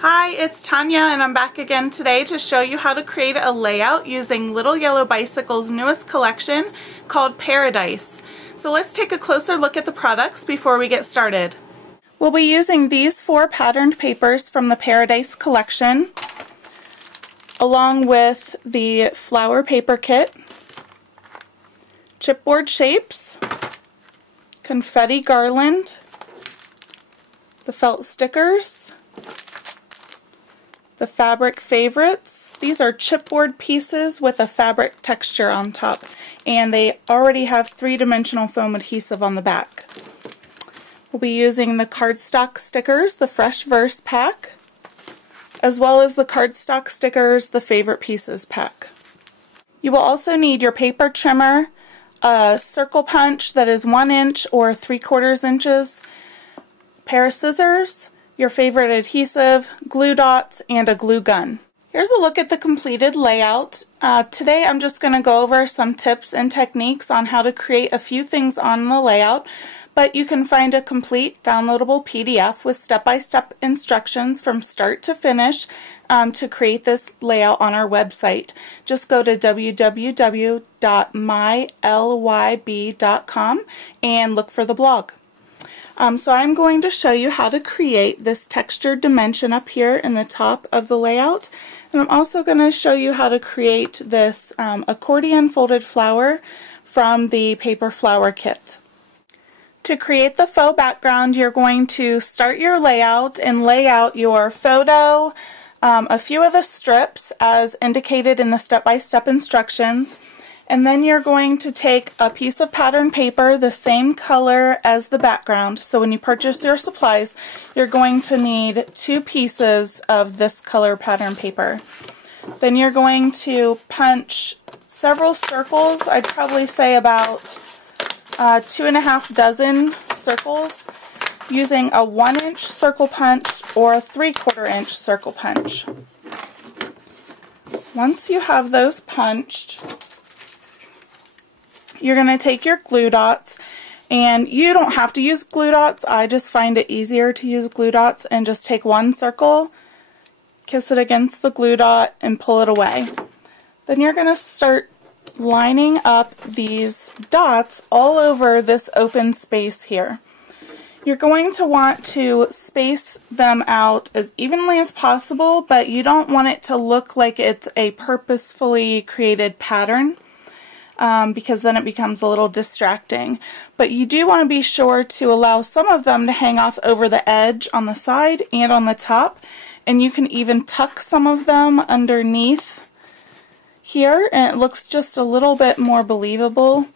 Hi, it's Tanya and I'm back again today to show you how to create a layout using Little Yellow Bicycle's newest collection called Paradise. So let's take a closer look at the products before we get started. We'll be using these 4 patterned papers from the Paradise collection along with the flower paper kit, chipboard shapes, confetti garland, the felt stickers, the fabric favorites. These are chipboard pieces with a fabric texture on top, and they already have 3-dimensional foam adhesive on the back. We'll be using the cardstock stickers, the Fresh Verse pack, as well as the cardstock stickers, the Favorite Pieces pack. You will also need your paper trimmer, a circle punch that is 1 inch or 3/4 inches, pair of scissors, your favorite adhesive, glue dots, and a glue gun. Here's a look at the completed layout. Today I'm just going to go over some tips and techniques on how to create a few things on the layout, but you can find a complete downloadable PDF with step-by-step instructions from start to finish to create this layout on our website. Just go to www.mylyb.com and look for the blog. So I'm going to show you how to create this textured dimension up here in the top of the layout. And I'm also going to show you how to create this accordion folded flower from the paper flower kit. To create the faux background, you're going to start your layout and lay out your photo, a few of the strips as indicated in the step-by-step instructions. And then you're going to take a piece of pattern paper the same color as the background. So when you purchase your supplies, you're going to need 2 pieces of this color pattern paper. Then you're going to punch several circles. I'd probably say about 2.5 dozen circles using a 1 inch circle punch or a 3/4 inch circle punch. Once you have those punched, you're going to take your glue dots, and you don't have to use glue dots. I just find it easier to use glue dots and just take 1 circle, kiss it against the glue dot, and pull it away. Then you're going to start lining up these dots all over this open space here. You're going to want to space them out as evenly as possible, but you don't want it to look like it's a purposefully created pattern. Because then it becomes a little distracting. But you do want to be sure to allow some of them to hang off over the edge on the side and on the top, and you can even tuck some of them underneath here, and it looks just a little bit more believable,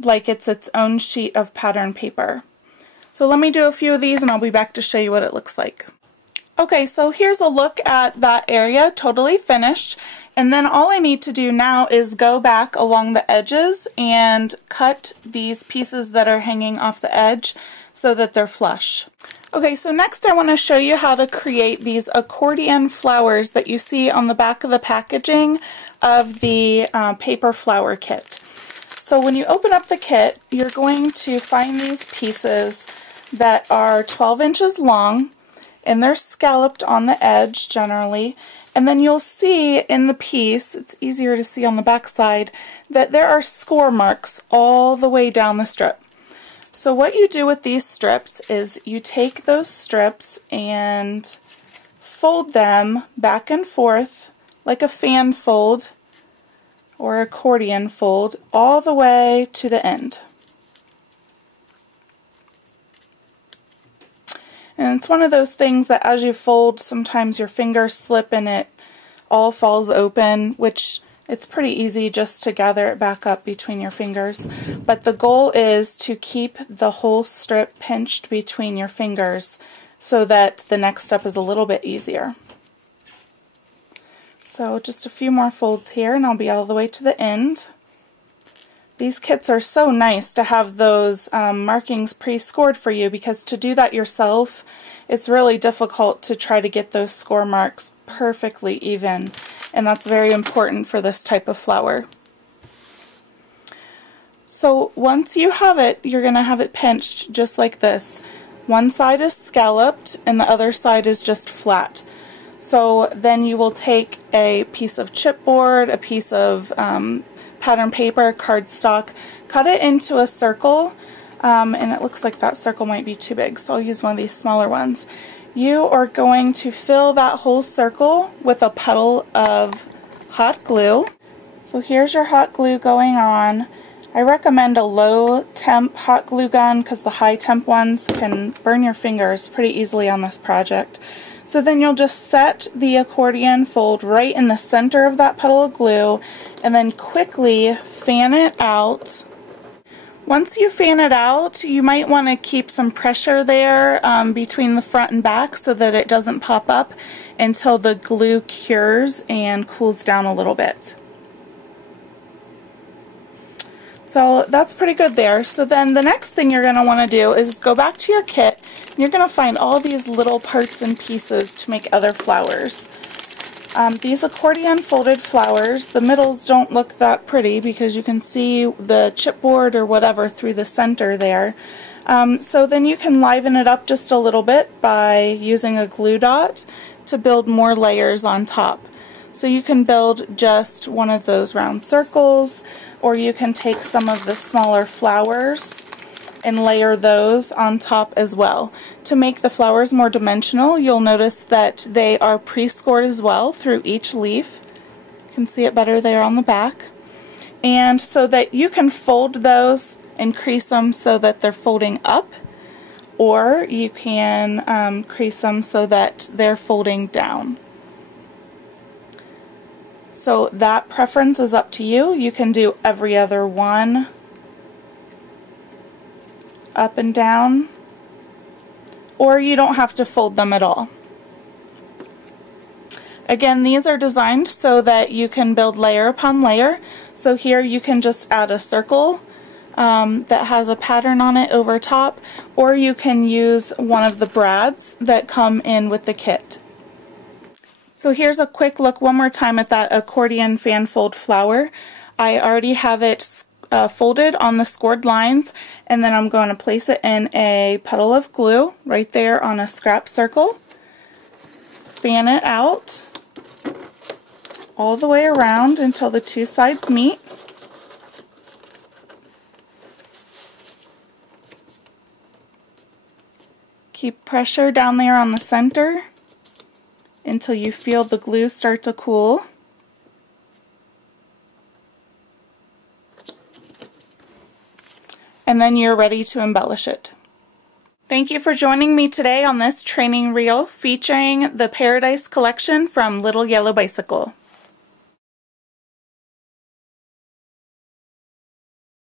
like it's its own sheet of pattern paper. So let me do a few of these and I'll be back to show you what it looks like. Okay, so here's a look at that area, totally finished. And then all I need to do now is go back along the edges and cut these pieces that are hanging off the edge so that they're flush. Okay, so next I want to show you how to create these accordion flowers that you see on the back of the packaging of the paper flower kit. So when you open up the kit, you're going to find these pieces that are 12 inches long, and they're scalloped on the edge generally. And then you'll see in the piece, it's easier to see on the back side, that there are score marks all the way down the strip. So what you do with these strips is you take those strips and fold them back and forth like a fan fold or accordion fold all the way to the end. And it's one of those things that as you fold, sometimes your fingers slip and it all falls open, which it's pretty easy just to gather it back up between your fingers. But the goal is to keep the whole strip pinched between your fingers so that the next step is a little bit easier. So just a few more folds here and I'll be all the way to the end. These kits are so nice to have those markings pre-scored for you, because to do that yourself, it's really difficult to try to get those score marks perfectly even, and that's very important for this type of flower. So once you have it, you're going to have it pinched just like this. One side is scalloped and the other side is just flat. So then you will take a piece of chipboard, a piece of pattern paper, cardstock, cut it into a circle, and it looks like that circle might be too big, so I'll use one of these smaller ones. You are going to fill that whole circle with a puddle of hot glue. So here's your hot glue going on. I recommend a low temp hot glue gun because the high temp ones can burn your fingers pretty easily on this project. So then you'll just set the accordion fold right in the center of that puddle of glue and then quickly fan it out. Once you fan it out, you might want to keep some pressure there between the front and back so that it doesn't pop up until the glue cures and cools down a little bit. So that's pretty good there. So then the next thing you're going to want to do is go back to your kit. You're going to find all these little parts and pieces to make other flowers. These accordion folded flowers, the middles don't look that pretty because you can see the chipboard or whatever through the center there. So then you can liven it up just a little bit by using a glue dot to build more layers on top. So you can build just one of those round circles, or you can take some of the smaller flowers and layer those on top as well. To make the flowers more dimensional, you'll notice that they are pre-scored as well through each leaf. You can see it better there on the back. And so that you can fold those and crease them so that they're folding up, or you can crease them so that they're folding down. So that preference is up to you. You can do every other one up and down, or you don't have to fold them at all. Again, these are designed so that you can build layer upon layer. So here you can just add a circle that has a pattern on it over top, or you can use one of the brads that come in with the kit. So here's a quick look one more time at that accordion fan fold flower. I already have it folded on the scored lines, and then I'm going to place it in a puddle of glue right there on a scrap circle. Fan it out all the way around until the two sides meet. Keep pressure down there on the center until you feel the glue start to cool. And then you're ready to embellish it. Thank you for joining me today on this training reel featuring the Paradise collection from Little Yellow Bicycle.